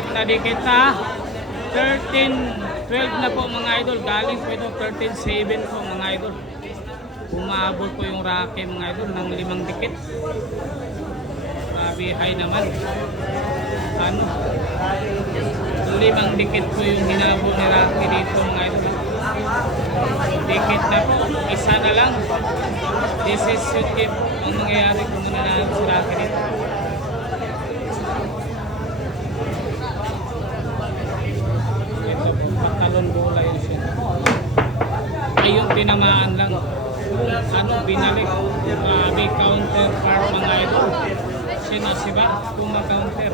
dikit na. 13-12 na po mga idol. Galing po ito 13-7 po mga idol. Umabot po yung Rocky mga idol ng 5 dikit. Grabe high naman. Ano? 5 dikit po yung hinabol ni Rocky dito mga idol. Dikit na po. Isa na lang. This is yung ang mangyayari kung mananalo si Rocky dito. Ito po. Patalon bola yun siya. Ayun tinamaan lang. Ano binalik? May counter part mga idol. Sinasiba kung ma-counter.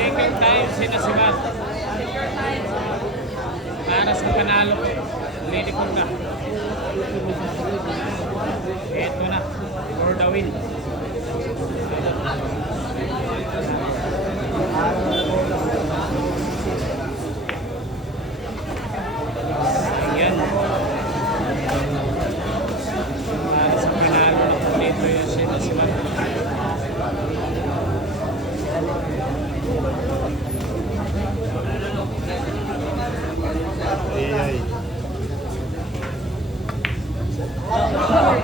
Second time sinasibat para sa panalo. Ready ko na. Ito na for the win. Ayan. Para sa panalo. Dito yung sinasibat.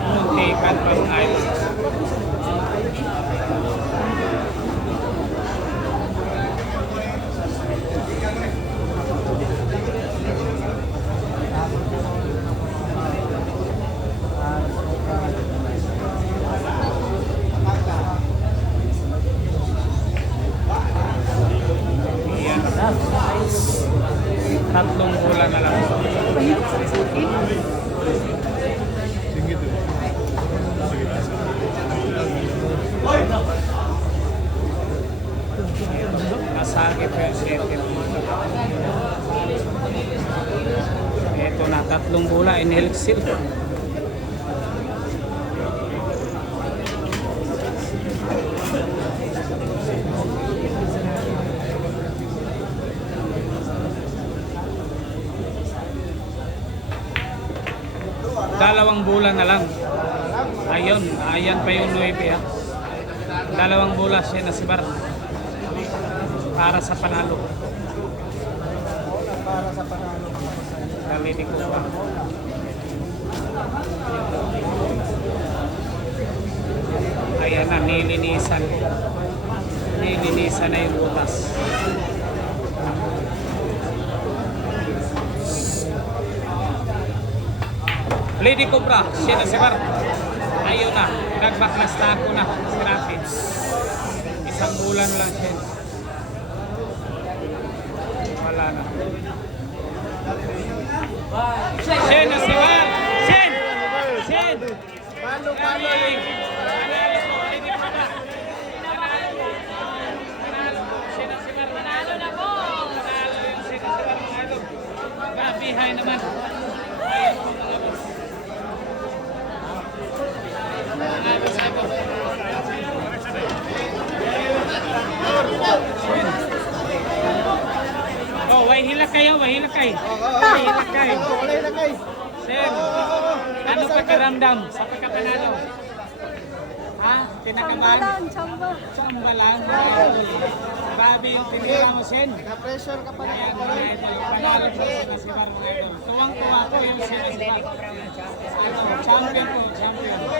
Muntikan pang idol. Tatlong bola na lang. Masagi po yung circuit. Ito na, tatlong bola in Helixil. Dalawang bola na lang. Ayun, ayan pa yung 9 ha. Dalawang bola siya na si Bar para sa panalo. Para sa panalo. Galini ko pa. Ayan na, nilinisan. Nilinisan na yung butas. Lady Cobra, siya na si Bar. Ayun na, nagbaklas na ako na si Rocky. Isang bulan lang siya. Wala na. Shen na si Bar! Shen! Shen! Palo. Panalo po, Lady Cobra. Panalo po, Shen na si Bar. Panalo na po! Panalo yung Shen na si Bar. Grabe high naman. Ayun po mga boss. Oh, wahila kayo. Wahila kayo. Sir, ano pakiramdam sa pagkapanalo? Ha? Tinakaman? Chamba lang. Grabe yung tinira mo, Sen. Na-pressure ka pa na. Ayan, panalo po si Bar. Tuwang-tuwa po yung sinasibat. Champion po, champion.